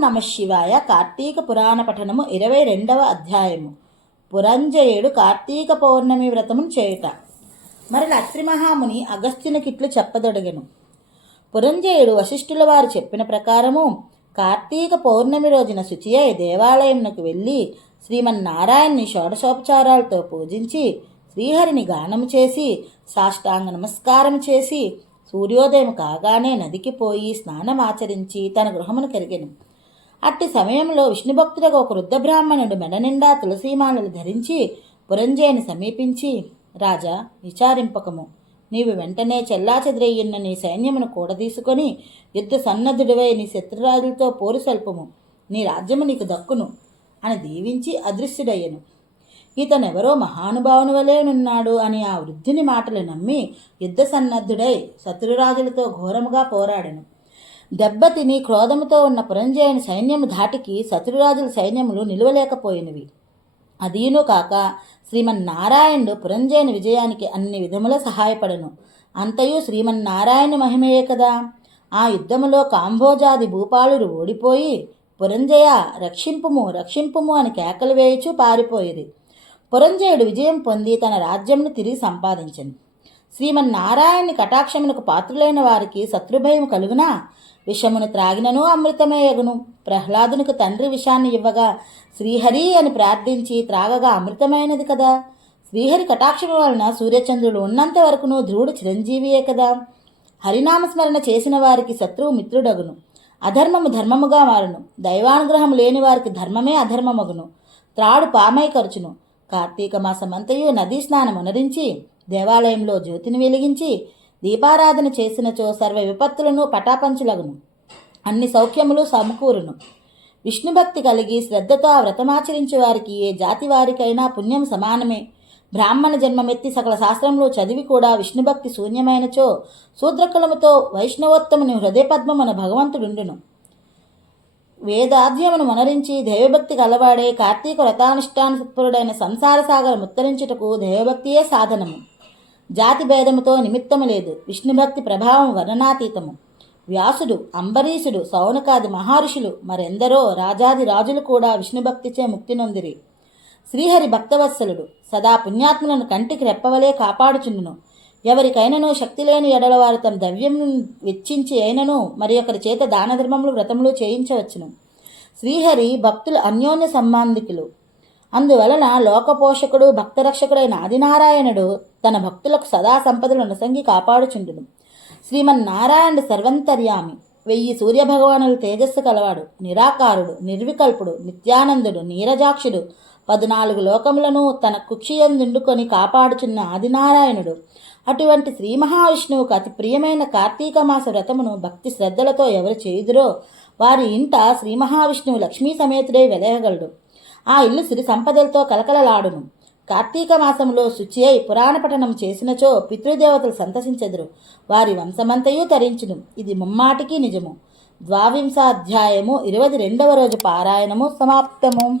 నమ శివాయ. కార్తీక పురాణ పఠనము ఇరవై రెండవ అధ్యాయము. పురంజయుడు కార్తీక పౌర్ణమి వ్రతమును చేయుట. మరి అత్రి మహాముని అగస్త్యునికిట్లు చెప్పదొడగను. పురంజయుడు వశిష్ఠుల వారు చెప్పిన ప్రకారము కార్తీక పౌర్ణమి రోజున శుచి అయి దేవాలయమునకు వెళ్ళి శ్రీమన్నారాయణ్ణి షోడశోపచారాలతో పూజించి శ్రీహరిని గానము చేసి సాష్టాంగ నమస్కారం చేసి సూర్యోదయం కాగానే నదికి పోయి స్నానమాచరించి తన గృహమును కరిగెను అట్టి సమయంలో విష్ణుభక్తుడగా ఒక వృద్ధ బ్రాహ్మణుడు మెడ తులసీమాలలు ధరించి పురంజయుని సమీపించి రాజా విచారింపకము. నీవు వెంటనే చెల్లాచెదిరయ్యున్న నీ సైన్యమును కూడదీసుకొని యుద్ధ సన్నద్ధుడివై నీ శత్రురాజులతో పోరు సల్పము. నీ రాజ్యము నీకు దక్కును అని దీవించి అదృశ్యుడయ్యను. ఇతనెవరో మహానుభావుని వలేనున్నాడు అని ఆ వృద్ధుని మాటలు నమ్మి యుద్ధ సన్నద్ధుడై శత్రురాజులతో ఘోరముగా పోరాడెను. దెబ్బతిని క్రోధముతో ఉన్న పురంజయుని సైన్యము ధాటికి శత్రురాజుల సైన్యములు నిలువలేకపోయినవి. అదీను కాక శ్రీమన్నారాయణుడు పురంజయుని విజయానికి అన్ని విధముల సహాయపడను. అంతయు శ్రీమన్నారాయణ మహిమయే కదా. ఆ యుద్ధములో కాంభోజాది భూపాలుడు ఓడిపోయి పురంజయ రక్షింపుము రక్షింపుము అని కేకలు వేయుచు పారిపోయేది. పురంజయుడు విజయం పొంది తన రాజ్యమును తిరిగి సంపాదించను. శ్రీమన్నారాయణి కటాక్షమునకు పాత్రులైన వారికి శత్రుభయం కలుగునా? విషమును త్రాగినను అమృతమే యగును ప్రహ్లాదునికి తండ్రి విషాన్ని ఇవ్వగా శ్రీహరి అని ప్రార్థించి త్రాగగా అమృతమైనది కదా. శ్రీహరి కటాక్షము వలన సూర్యచంద్రుడు ఉన్నంత వరకును ధ్రువుడు చిరంజీవియే కదా. హరినామస్మరణ చేసిన వారికి శత్రువు మిత్రుడగును. అధర్మము ధర్మముగా మారును. దైవానుగ్రహం లేని వారికి ధర్మమే అధర్మమగును. త్రాడు పామై ఖర్చును కార్తీక మాసమంతయు నదీ స్నానం అనరించి దేవాలయంలో జ్యోతిని వెలిగించి దీపారాధన చేసినచో సర్వ విపత్తులను పటాపంచులగును. అన్ని సౌఖ్యములు సమకూరును. విష్ణుభక్తి కలిగి శ్రద్ధతో ఆ వ్రతమాచరించే వారికి ఏ జాతి వారికైనా పుణ్యం సమానమే. బ్రాహ్మణ జన్మమెత్తి సకల శాస్త్రంలో చదివి కూడా విష్ణుభక్తి శూన్యమైనచో శూద్రకులముతో వైష్ణవోత్తముని హృదయపద్మమున భగవంతుడుండును. వేదాధ్యమును మనరించి దైవభక్తి కలవాడే కార్తీక వ్రతానుష్ఠానసత్పరుడైన సంసార సాగరం ఉత్తరించుటకు దైవభక్తియే సాధనము. జాతి భేదముతో నిమిత్తము లేదు. విష్ణుభక్తి ప్రభావం వర్ణనాతీతము. వ్యాసుడు అంబరీషుడు సౌనకాది మహర్షులు మరెందరో రాజాది రాజులు కూడా విష్ణుభక్తిచే ముక్తి నొందిరి. శ్రీహరి భక్తవత్సలుడు సదా పుణ్యాత్ములను కంటికి రెప్పవలే కాపాడుచుండును. ఎవరికైనను శక్తి లేని ఎడల వారు తమ ద్రవ్యం వెచ్చించి అయినను మరి ఒకరి చేత దాన ధర్మములు వ్రతములు చేయించవచ్చును. శ్రీహరి భక్తులు అన్యోన్య సంబంధికులు అందువలన లోకపోషకుడు భక్తరక్షకుడైన ఆదినారాయణుడు తన భక్తులకు సదా సంపదలు నసంగి కాపాడుచుండును. శ్రీమన్నారాయణుడు సర్వంతర్యామి. వెయ్యి సూర్యభగవానులు తేజస్సు కలవాడు నిరాకారుడు నిర్వికల్పుడు నిత్యానందుడు నీరజాక్షుడు. పద్నాలుగు లోకములను తన కుక్షియందుండుకొని కాపాడుచున్న ఆదినారాయణుడు అటువంటి శ్రీ మహావిష్ణువుకు అతి ప్రియమైన కార్తీక మాస వ్రతమును భక్తి శ్రద్ధలతో ఎవరు చేయుదురో వారి ఇంట శ్రీ మహావిష్ణువు లక్ష్మీ సమేతుడై వెలయగలడు. ఆ ఇల్లు సిరి సంపదలతో కలకలలాడును. కార్తీక మాసంలో శుచి అయి పురాణ పఠనం చేసినచో పితృదేవతలు సంతసించెదరు. వారి వంశమంతయు తరించును. ఇది ముమ్మాటికి నిజము. ద్వావింశాధ్యాయము ఇరవై రెండవ రోజు పారాయణము సమాప్తము.